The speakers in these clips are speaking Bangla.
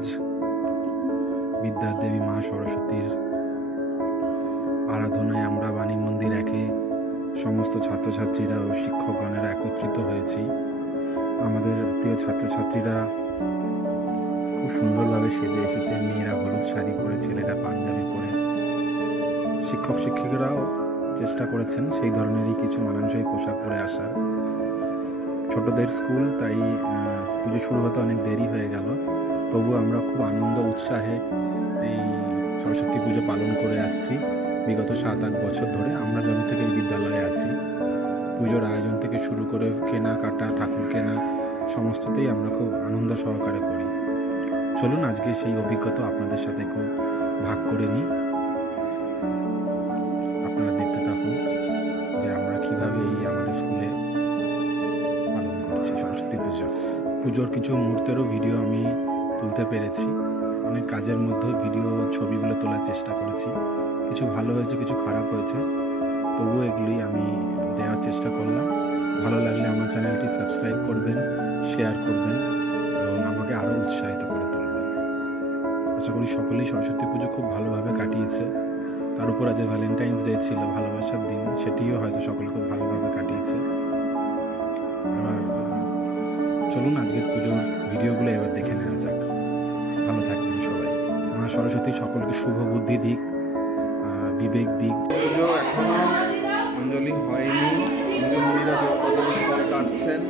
আজ বিদ্যা দেবী মা সরস্বতীর আরাধনায় আমরা বাণী মন্দির একে সমস্ত ছাত্রছাত্রীরা ও শিক্ষকগণেরা একত্রিত হয়েছি। আমাদের প্রিয় ছাত্রছাত্রীরা খুব সুন্দরভাবে সেজে এসেছে। মেয়েরা হলুদ শাড়ি পরে, ছেলেরা পাঞ্জাবি পরে। শিক্ষক শিক্ষিকারাও চেষ্টা করেছেন সেই ধরনেরই কিছু মানানসই পোশাক পরে আসার। ছোটদের স্কুল, তাই পুজো শুরু হতে অনেক দেরি হয়ে গেল। তবু আমরা খুব আনন্দ উৎসাহে এই সরস্বতী পুজো পালন করে আসছি বিগত 7-8 বছর ধরে। আমরা যবে থেকে এই বিদ্যালয়ে আছি, পুজোর আয়োজন থেকে শুরু করে কেনাকাটা, ঠাকুর কেনা, সমস্ততেই আমরা খুব আনন্দ সহকারে করি। চলুন আজকে সেই অভিজ্ঞতা আপনাদের সাথে খুব ভাগ করে নিই। আপনারা দেখতে থাকুন যে আমরা কীভাবে এই আমাদের স্কুলে পালন করছি সরস্বতী পুজো। পুজোর কিছু মুহূর্তেরও ভিডিও আমি তুলতে পেরেছি। অনেক কাজের মধ্যে ভিডিও ছবিগুলো তোলার চেষ্টা করেছি। কিছু ভালো হয়েছে, কিছু খারাপ হয়েছে, তবুও এগুলি আমি দেওয়ার চেষ্টা করলাম। ভালো লাগলে আমার চ্যানেলটি সাবস্ক্রাইব করবেন, শেয়ার করবেন এবং আমাকে আরও উৎসাহিত করে তুলবেন। আশা করি সকলেই সরস্বতী পুজো খুব ভালোভাবে কাটিয়েছে। তার উপর আজ ভ্যালেন্টাইন্স ডে ছিল, ভালোবাসার দিন, সেটিও হয়তো সকলে খুব ভালোভাবে কাটিয়েছে। আর চলুন আজকের পুজোর ভিডিওগুলো এবার দেখে নেওয়া যাক। ভালো থাকবেন সবাই। মা সরস্বতী সকলকে শুভ বুদ্ধি দিক, বিবেক দিক। পুজো এখনো অঞ্জলি হয়নি, নিজমণিরা ফল কাটছেন।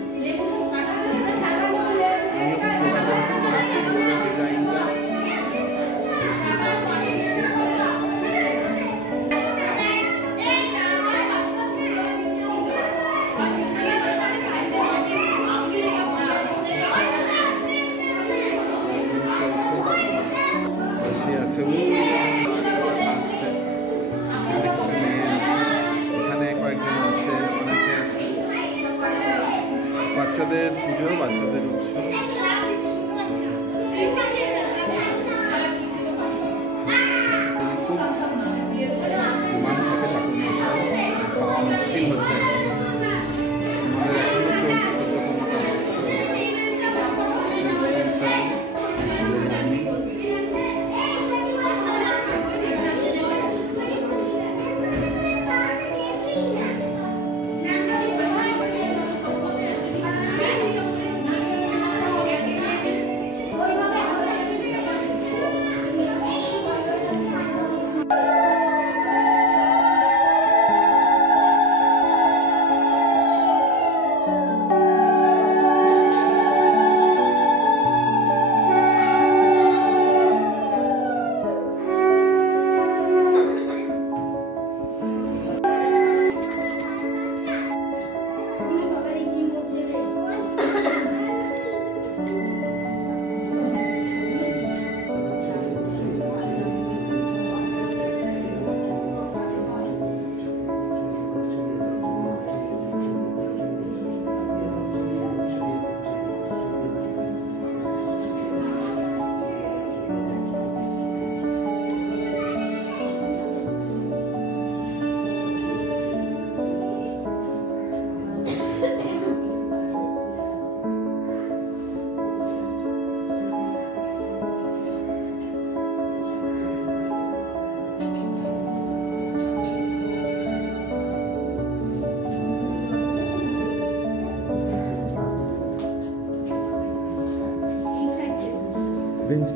আমিও ডিজাইনটা আছে, আসছে, মেয়ে আছে, এখানে কয়েকজন আছে, অনেকে আছে। বাচ্চাদের পুজো, বাচ্চাদের উৎসব। খুব মান থাকে ঠাকুর মশাই, পাওয়া মুশকিল হচ্ছে। আমাদের এখনো চলছে, সূর্যকুমার চলছে। Benji.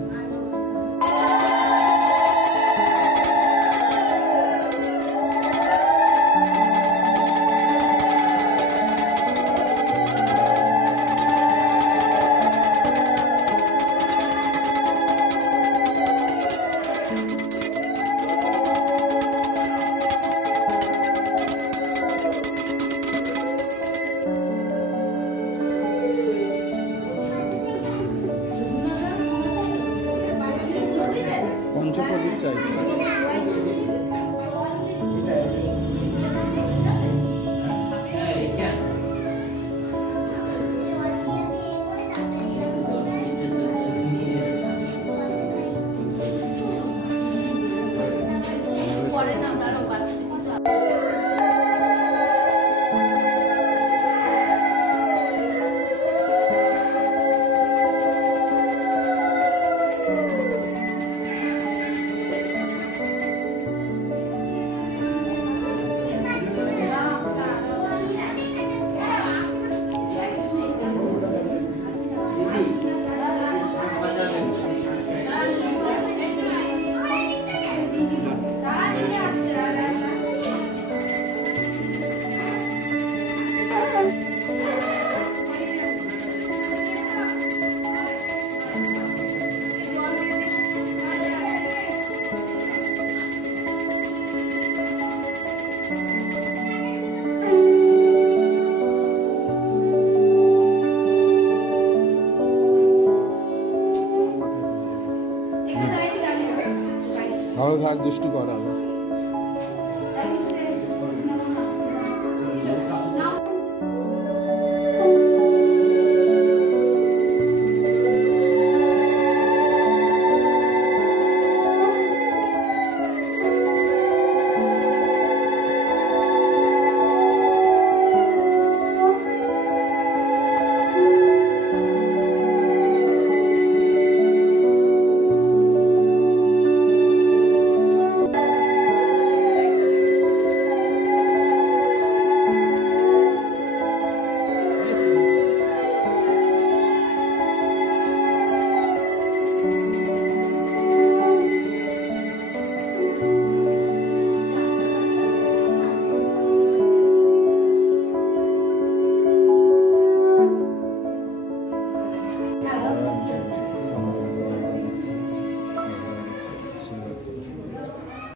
পঞ্চপ্রদীপ চাইছি। ভালো থাক, দুষ্টু কর আবার।